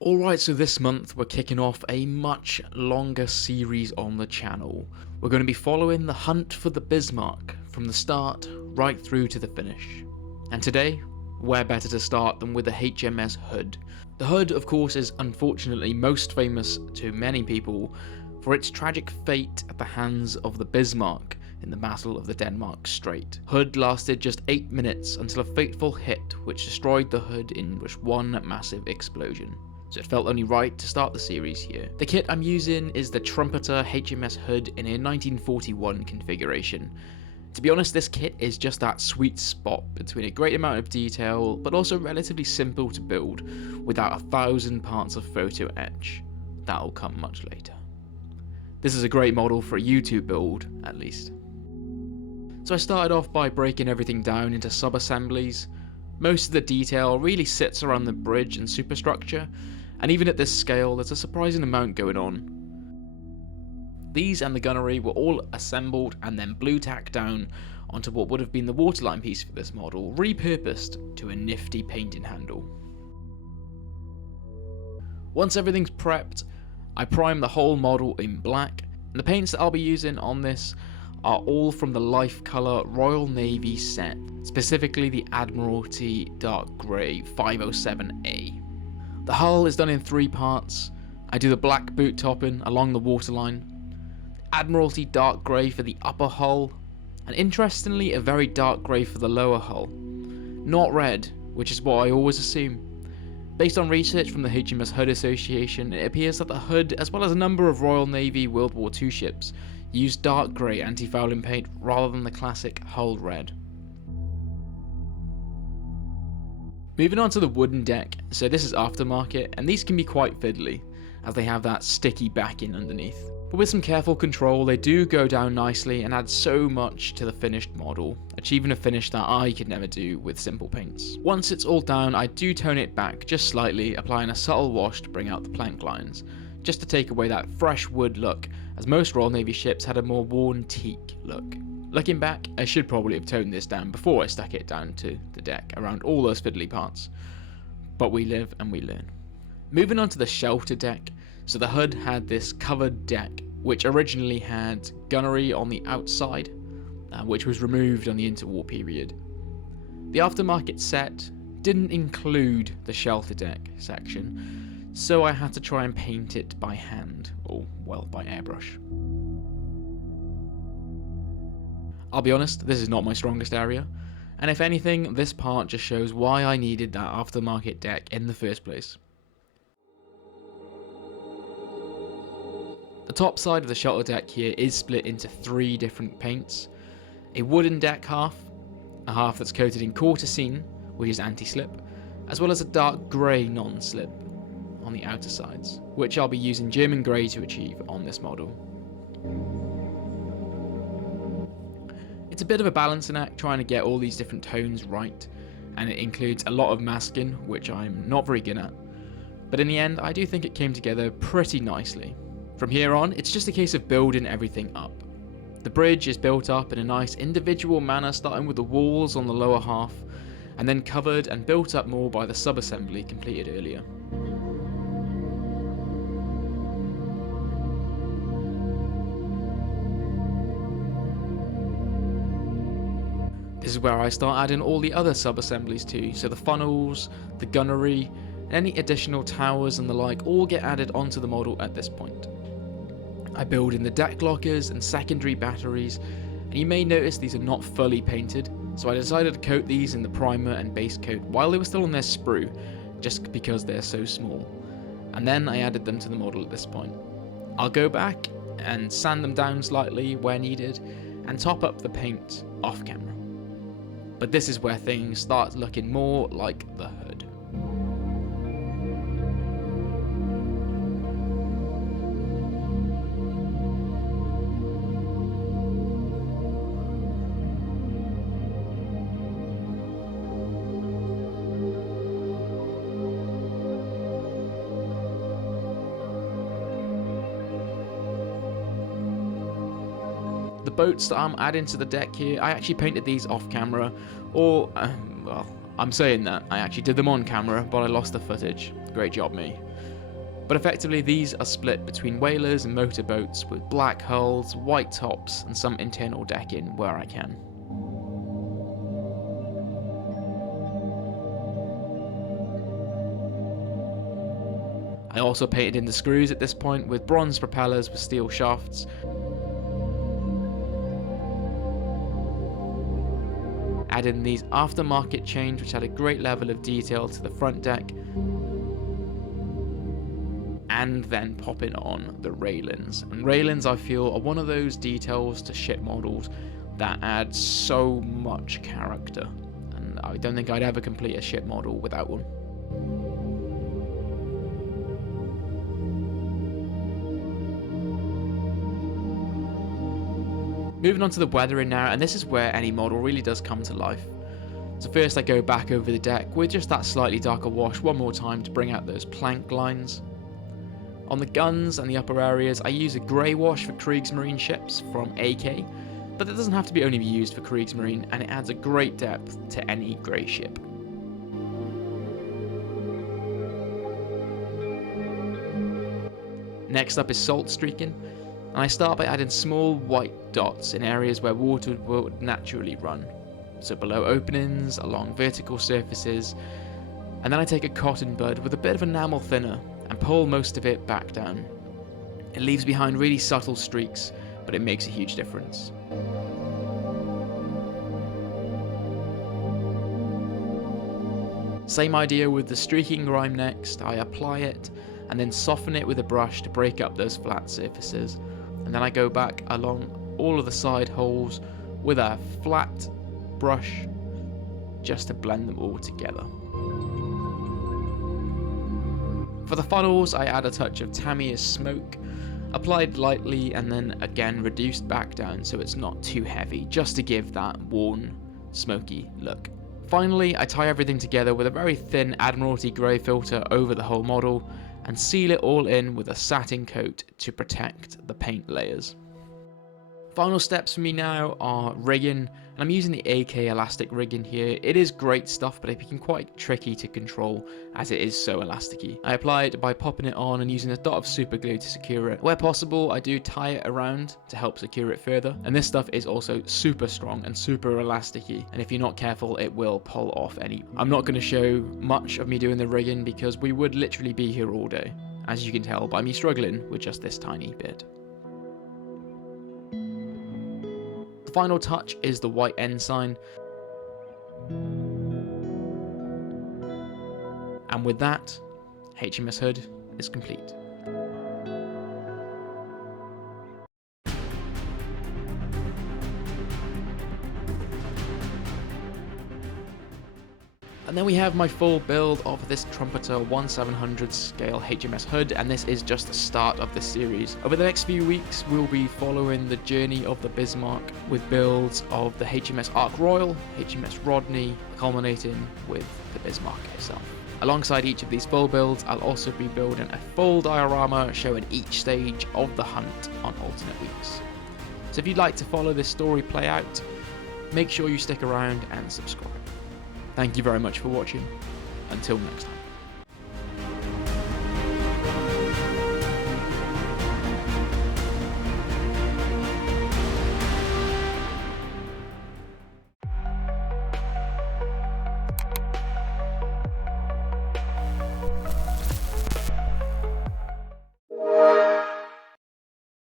Alright, so this month we're kicking off a much longer series on the channel. We're going to be following the hunt for the Bismarck from the start right through to the finish. And today, where better to start than with the HMS Hood. The Hood, of course, is unfortunately most famous to many people for its tragic fate at the hands of the Bismarck in the Battle of the Denmark Strait. Hood lasted just 8 minutes until a fateful hit which destroyed the Hood in just one massive explosion. So it felt only right to start the series here. The kit I'm using is the Trumpeter HMS Hood in a 1941 configuration. To be honest, this kit is just that sweet spot between a great amount of detail, but also relatively simple to build without 1,000 parts of photo etch. That'll come much later. This is a great model for a YouTube build, at least. So I started off by breaking everything down into sub-assemblies. Most of the detail really sits around the bridge and superstructure, and even at this scale there's a surprising amount going on. These and the gunnery were all assembled and then blue tacked down onto what would have been the waterline piece for this model, repurposed to a nifty painting handle. Once everything's prepped, I prime the whole model in black, and the paints that I'll be using on this are all from the Life Colour Royal Navy set, specifically the Admiralty Dark Grey 507A. The hull is done in 3 parts. I do the black boot topping along the waterline, Admiralty Dark Grey for the upper hull, and interestingly a very dark grey for the lower hull. Not red, which is what I always assume. Based on research from the HMS Hood Association, it appears that the Hood, as well as a number of Royal Navy World War II ships, used dark grey anti-fouling paint rather than the classic hull red. Moving on to the wooden deck, so this is aftermarket, and these can be quite fiddly, as they have that sticky backing underneath. But with some careful control, they do go down nicely and add so much to the finished model, achieving a finish that I could never do with simple paints. Once it's all down, I do tone it back just slightly, applying a subtle wash to bring out the plank lines, just to take away that fresh wood look, as most Royal Navy ships had a more worn teak look. Looking back, I should probably have toned this down before I stuck it down to the deck around all those fiddly parts, but we live and we learn. Moving on to the shelter deck, so the Hood had this covered deck which originally had gunnery on the outside, which was removed on the interwar period. The aftermarket set didn't include the shelter deck section, so I had to try and paint it by hand, or well, by airbrush. I'll be honest, this is not my strongest area, and if anything, this part just shows why I needed that aftermarket deck in the first place. The top side of the shelter deck here is split into 3 different paints. A wooden deck half, a half that's coated in cortesine, which is anti-slip, as well as a dark grey non-slip on the outer sides, which I'll be using German grey to achieve on this model. It's a bit of a balancing act trying to get all these different tones right, and it includes a lot of masking, which I'm not very good at, but in the end I do think it came together pretty nicely. From here on, it's just a case of building everything up. The bridge is built up in a nice individual manner, starting with the walls on the lower half, and then covered and built up more by the sub-assembly completed earlier. This is where I start adding all the other sub-assemblies too, so the funnels, the gunnery, and any additional towers and the like all get added onto the model at this point. I build in the deck lockers and secondary batteries, and you may notice these are not fully painted, so I decided to coat these in the primer and base coat while they were still on their sprue, just because they're so small, and then I added them to the model at this point. I'll go back and sand them down slightly where needed, and top up the paint off camera. But this is where things start looking more like the Hood. The boats that I'm adding to the deck here, I actually painted these off camera, or, well, I'm saying that, I actually did them on camera, but I lost the footage. great job, me. But effectively these are split between whalers and motorboats with black hulls, white tops and some internal decking where I can. I also painted in the screws at this point with bronze propellers with steel shafts. Add in these aftermarket chains which add a great level of detail to the front deck. And then popping on the railings. And railings, I feel, are one of those details to ship models that add so much character. And I don't think I'd ever complete a ship model without one. Moving on to the weathering now, and this is where any model really does come to life. So first I go back over the deck with just that slightly darker wash one more time to bring out those plank lines. On the guns and the upper areas I use a grey wash for Kriegsmarine ships from AK, but that doesn't have to be only used for Kriegsmarine, and it adds a great depth to any grey ship. Next up is salt streaking, and I start by adding small white dots in areas where water would naturally run, so below openings, along vertical surfaces, and then I take a cotton bud with a bit of enamel thinner and pull most of it back down. It leaves behind really subtle streaks, but it makes a huge difference. Same idea with the streaking grime next. I apply it and then soften it with a brush to break up those flat surfaces, and then I go back along all of the side holes with a flat brush just to blend them all together. For the funnels, I add a touch of Tamiya's smoke, applied lightly and then again reduced back down so it's not too heavy, just to give that worn, smoky look. Finally, I tie everything together with a very thin Admiralty grey filter over the whole model and seal it all in with a satin coat to protect the paint layers. Final steps for me now are rigging, and I'm using the AK elastic rigging here. It is great stuff, but it can be quite tricky to control as it is so elasticy. I apply it by popping it on and using a dot of super glue to secure it. Where possible, I do tie it around to help secure it further, and this stuff is also super strong and super elasticy, and if you're not careful it will pull off any. I'm not going to show much of me doing the rigging because we would literally be here all day, as you can tell by me struggling with just this tiny bit. The final touch is the white ensign. And with that, HMS Hood is complete. And then we have my full build of this Trumpeter 1700 scale HMS Hood, and this is just the start of the series. Over the next few weeks we'll be following the journey of the Bismarck with builds of the HMS Ark Royal, HMS Rodney, culminating with the Bismarck itself. Alongside each of these full builds, I'll also be building a full diorama showing each stage of the hunt on alternate weeks. So if you'd like to follow this story play out, make sure you stick around and subscribe. Thank you very much for watching. Until next time.